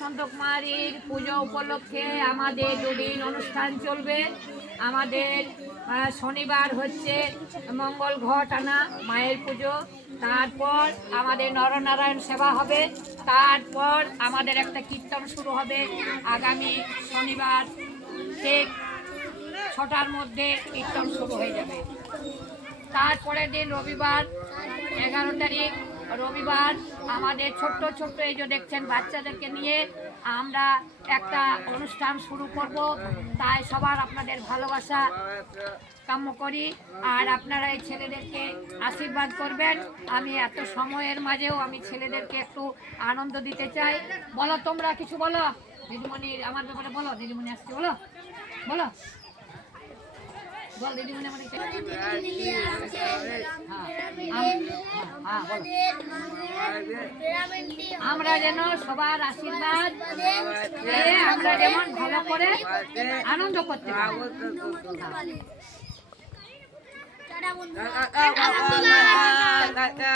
সন্ত কুমারীর পুজো উপলক্ষে আমাদের দুদিন অনুষ্ঠান চলবে। আমাদের শনিবার হচ্ছে মঙ্গল ঘট আনা মায়ের পুজো, তারপর আমাদের নরনারায়ণ সেবা হবে, তারপর আমাদের একটা কীর্তন শুরু হবে আগামী শনিবার ঠিক 6টার মধ্যে কীর্তন শুরু হয়ে যাবে। তারপরের দিন রবিবার 11 তারিখ রবিবার আমাদের ছোট্ট ছোট্ট এই যে দেখছেন বাচ্চাদেরকে নিয়ে আমরা একটা অনুষ্ঠান শুরু করব। তাই সবার আপনাদের ভালোবাসা কাম্য করি, আর আপনারা এই ছেলেদেরকে আশীর্বাদ করবেন। আমি এত সময়ের মাঝেও আমি ছেলেদেরকে একটু আনন্দ দিতে চাই। বলো, তোমরা কিছু বলো দিদিমণি আমার ব্যাপারে, বলো দিদিমণি আসছে, বলো বলো বল দিদিমণি আমার আমরা যেন সবার আশীর্বাদ আমরা যেমন ভালো করে আনন্দ করতে পারি।